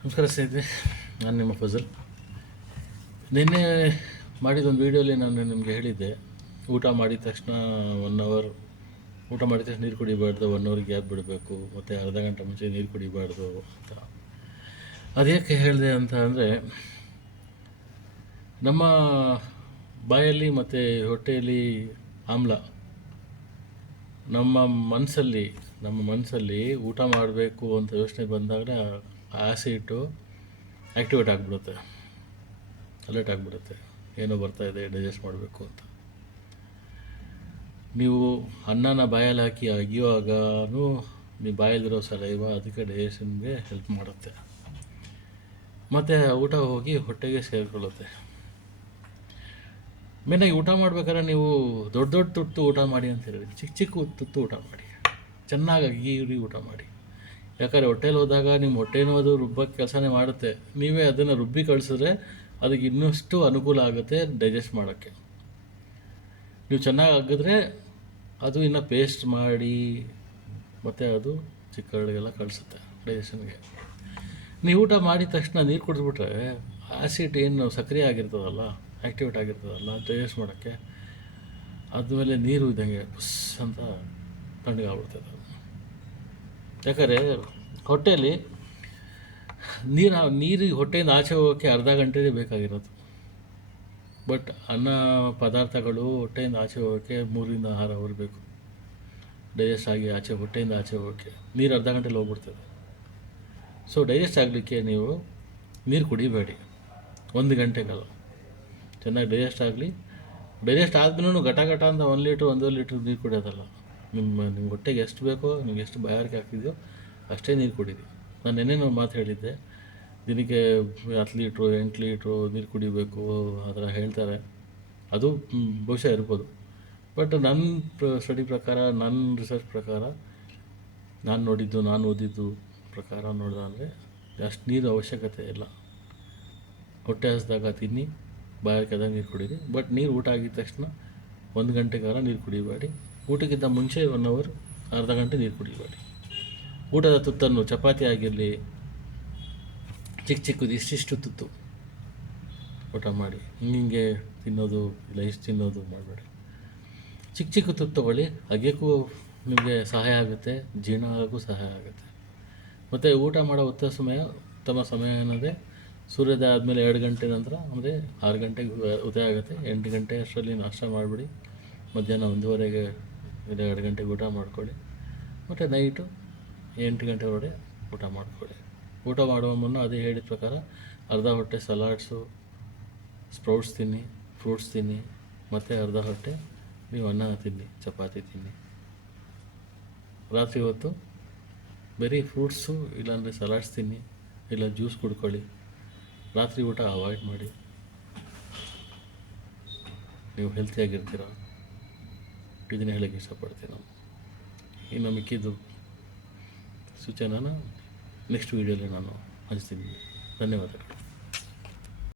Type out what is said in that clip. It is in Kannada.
ನಮಸ್ಕಾರ ಸ್ನೇಹಿತರೆ, ನಾನು ನಿಮ್ಮ ಫಜಲ್. ನಿನ್ನೆ ಮಾಡಿದೊಂದು ವೀಡಿಯೋಲಿ ನಾನು ನಿಮಗೆ ಹೇಳಿದ್ದೆ, ಊಟ ಮಾಡಿದ ತಕ್ಷಣ 1 ಅವರ್ ಊಟ ಮಾಡಿದ ತಕ್ಷಣ ನೀರು ಕುಡಿಬಾರ್ದು, 1 ಅವರ್ ಗ್ಯಾಪ್ ಬಿಡಬೇಕು, ಮತ್ತು ಅರ್ಧ ಗಂಟೆ ಮುಂಚೆ ನೀರು ಕುಡಿಬಾರ್ದು ಅಂತ. ಅದೇಕೆ ಹೇಳಿದೆ ಅಂತ ಅಂದರೆ, ನಮ್ಮ ಬಾಯಲ್ಲಿ ಮತ್ತು ಹೊಟ್ಟೆಯಲ್ಲಿ ಆಮ್ಲ ನಮ್ಮ ಮನಸ್ಸಲ್ಲಿ ಊಟ ಮಾಡಬೇಕು ಅಂತ ಯೋಚನೆ ಬಂದಾಗ ಆ್ಯಸಿಟ್ಟು ಆ್ಯಕ್ಟಿವೇಟ್ ಆಗಿಬಿಡುತ್ತೆ, ಅಲರ್ಟ್ ಆಗಿಬಿಡುತ್ತೆ, ಏನೋ ಬರ್ತಾಯಿದೆ ಡೈಜೆಸ್ಟ್ ಮಾಡಬೇಕು ಅಂತ. ನೀವು ಅನ್ನನ ಬಾಯಲ್ಲಿ ಹಾಕಿ ಅಗಿಯುವಾಗೂ ನೀವು ಬಾಯಲ್ಲಿರೋ ಸಲೈವ ಅದಕ್ಕೆ ಡೈಜೆಷನ್ಗೆ ಹೆಲ್ಪ್ ಮಾಡುತ್ತೆ, ಮತ್ತು ಊಟ ಹೋಗಿ ಹೊಟ್ಟೆಗೆ ಸೇರಿಕೊಳ್ಳುತ್ತೆ. ಮೇನಾಗಿ ಊಟ ಮಾಡ್ಬೇಕಾದ್ರೆ ನೀವು ದೊಡ್ಡ ತುತ್ತು ಊಟ ಮಾಡಿ ಅಂತ ಹೇಳಿ, ಚಿಕ್ಕ ತುತ್ತು ಊಟ ಮಾಡಿ, ಚೆನ್ನಾಗಿ ಅಗಿ ಊಟ ಮಾಡಿ. ಯಾಕಂದರೆ ಹೊಟ್ಟೆಲಿ ಹೋದಾಗ ನಿಮ್ಮ ಹೊಟ್ಟೆನೂ ಅದು ರುಬ್ಬಕ್ಕೆ ಕೆಲಸನೇ ಮಾಡುತ್ತೆ. ನೀವೇ ಅದನ್ನು ರುಬ್ಬಿ ಕಳಿಸಿದ್ರೆ ಅದಕ್ಕೆ ಇನ್ನಷ್ಟು ಅನುಕೂಲ ಆಗುತ್ತೆ ಡೈಜೆಸ್ಟ್ ಮಾಡೋಕ್ಕೆ. ನೀವು ಚೆನ್ನಾಗಿ ಅಗಿದ್ರೆ ಅದು ಇನ್ನು ಪೇಸ್ಟ್ ಮಾಡಿ ಮತ್ತು ಅದು ಚಿಕ್ಕಗಳಿಗೆಲ್ಲ ಕಳಿಸುತ್ತೆ ಡೈಜೆಷನ್ಗೆ. ನೀವು ಊಟ ಮಾಡಿದ ತಕ್ಷಣ ನೀರು ಕುಡಿದ್ಬಿಟ್ರೆ ಆ್ಯಸಿಡ್ ಏನು ಸಕ್ರಿಯ ಆಗಿರ್ತದಲ್ಲ, ಆ್ಯಕ್ಟಿವೇಟ್ ಆಗಿರ್ತದಲ್ಲ ಡೈಜೆಸ್ಟ್ ಮಾಡೋಕ್ಕೆ, ಆದಮೇಲೆ ನೀರು ಇದ್ದಂಗೆ ಬುಸ್ ಅಂತ ತಣ್ಣಗಾಗ್ಬಿಡ್ತದೆ. ಯಾಕಂದರೆ ಹೊಟ್ಟೆಯಲ್ಲಿ ನೀರು ಹೊಟ್ಟೆಯಿಂದ ಆಚೆ ಹೋಗೋಕ್ಕೆ ಅರ್ಧ ಗಂಟೆನೇ ಬೇಕಾಗಿರೋದು. ಬಟ್ ಅನ್ನ ಪದಾರ್ಥಗಳು ಹೊಟ್ಟೆಯಿಂದ ಆಚೆ ಹೋಗೋಕ್ಕೆ 3 6 ಅವರ್ ಬೇಕು ಡೈಜೆಸ್ಟ್ ಆಗಿ ಹೊಟ್ಟೆಯಿಂದ ಆಚೆ ಹೋಗೋಕ್ಕೆ. ನೀರು ಅರ್ಧ ಗಂಟೆಲಿ ಹೋಗ್ಬಿಡ್ತದೆ. ಸೊ ಡೈಜೆಸ್ಟ್ ಆಗಲಿಕ್ಕೆ ನೀವು ನೀರು ಕುಡಿಬೇಡಿ 1 ಗಂಟೆಗಲ್ಲ, ಚೆನ್ನಾಗಿ ಡೈಜೆಸ್ಟ್ ಆಗಲಿ. ಡೈಜೆಸ್ಟ್ ಆದ್ಮೇಲೂ ಘಟ ಅಂತ 1 ಲೀಟ್ರ್ 1.5 ಲೀಟ್ರ್ ನೀರು ಕುಡಿಯೋದಲ್ಲ. ನಿಮ್ಮ ಹೊಟ್ಟೆಗೆ ಎಷ್ಟು ಬೇಕೋ, ನಿಮ್ಗೆ ಎಷ್ಟು ಬಾಯಾರಿಕೆ ಆಗ್ತಿದೆಯೋ ಅಷ್ಟೇ ನೀರು ಕುಡೀರಿ. ನಾನು ನೆನ್ನೆ ಮಾತು ಹೇಳಿದ್ದೆ, ದಿನಕ್ಕೆ 10 ಲೀಟ್ರು 8 ಲೀಟ್ರು ನೀರು ಕುಡಿಬೇಕು ಆ ಥರ ಹೇಳ್ತಾರೆ. ಅದು ಬಹುಶಃ ಇರ್ಬೋದು. ಬಟ್ ನನ್ನ ಸ್ಟಡಿ ಪ್ರಕಾರ, ನನ್ನ ರಿಸರ್ಚ್ ಪ್ರಕಾರ, ನಾನು ಓದಿದ್ದು ಪ್ರಕಾರ ನೋಡಿದ್ರೆ ಅಷ್ಟು ನೀರು ಅವಶ್ಯಕತೆ ಇಲ್ಲ. ಹೊಟ್ಟೆ ಹಸಿದಾಗ ತಿನ್ನಿ, ಬಾಯಾರಿಕೆದಾಗ ನೀರು ಕುಡೀರಿ. ಬಟ್ ನೀರು ಊಟ ಆಗಿದ ತಕ್ಷಣ 1 ಗಂಟೆಗಾರ ನೀರು ಕುಡಿಬೇಡಿ. ಊಟಕ್ಕಿಂತ ಮುಂಚೆ 1 ಅವರ್ ಅರ್ಧ ಗಂಟೆ ನೀರು ಕುಡಿಬೇಡಿ. ಊಟದ ತುತ್ತನ್ನು ಚಪಾತಿ ಆಗಿರಲಿ, ಚಿಕ್ಕದು ಇಷ್ಟಿಷ್ಟು ತುತ್ತು ಊಟ ಮಾಡಿ. ಹಿಂಗೆ ತಿನ್ನೋದು ಇಲ್ಲ ಇಷ್ಟು ತಿನ್ನೋದು ಮಾಡಬೇಡಿ. ಚಿಕ್ಕ ತುತ್ತು ತಗೊಳ್ಳಿ, ಅಗೆಯಕ್ಕೂ ನಿಮಗೆ ಸಹಾಯ ಆಗುತ್ತೆ, ಜೀರ್ಣ ಆಗೋಕ್ಕೂ ಸಹಾಯ ಆಗುತ್ತೆ. ಮತ್ತು ಊಟ ಮಾಡೋ ಉತ್ತಮ ಸಮಯ ಅನ್ನೋದೇ ಸೂರ್ಯೋದಯ ಆದಮೇಲೆ 2 ಗಂಟೆ ನಂತರ, ಅಂದರೆ 6 ಗಂಟೆಗೆ ಉದಯ ಆಗುತ್ತೆ. 8 ಗಂಟೆ ಅಷ್ಟರಲ್ಲಿ ನಾಷ್ಟ ಮಾಡಿಬಿಡಿ. ಮಧ್ಯಾಹ್ನ 1:30ಗೆ ಇಲ್ಲ 2 ಗಂಟೆಗೆ ಊಟ ಮಾಡ್ಕೊಳ್ಳಿ. ಮತ್ತು ನೈಟು 8 ಗಂಟೆ ಒಳಗಡೆ ಊಟ ಮಾಡ್ಕೊಳ್ಳಿ. ಊಟ ಮಾಡುವ ಮುನ್ನ ಅದೇ ಹೇಳಿದ ಪ್ರಕಾರ ಅರ್ಧ ಹೊಟ್ಟೆ ಸಲಾಡ್ಸು, ಸ್ಪ್ರೌಟ್ಸ್ ತಿನ್ನಿ, ಫ್ರೂಟ್ಸ್ ತಿನ್ನಿ, ಮತ್ತು ಅರ್ಧ ಹೊಟ್ಟೆ ನೀವು ಅನ್ನ ತಿನ್ನಿ, ಚಪಾತಿ ತಿನ್ನಿ. ರಾತ್ರಿ ಹೊತ್ತು ಬರೀ ಫ್ರೂಟ್ಸು ಇಲ್ಲಾಂದರೆ ಸಲಾಡ್ಸ್ ತಿನ್ನಿ, ಇಲ್ಲ ಜ್ಯೂಸ್ ಕುಡ್ಕೊಳ್ಳಿ. ರಾತ್ರಿ ಊಟ ಅವಾಯ್ಡ್ ಮಾಡಿ, ನೀವು ಹೆಲ್ತಿಯಾಗಿರ್ತೀರ. ಇದನ್ನ ಹೇಳೋಕ್ಕೆ ಇಷ್ಟಪಡ್ತೀನಿ ನಾನು. ಇನ್ನು ಮಿಕ್ಕಿದ್ದು ಸೂಚನೆನ ನೆಕ್ಸ್ಟ್ ವೀಡಿಯೋಲಿ ನಾನು ಹಂಚ್ತೀನಿ. ಧನ್ಯವಾದಗಳು.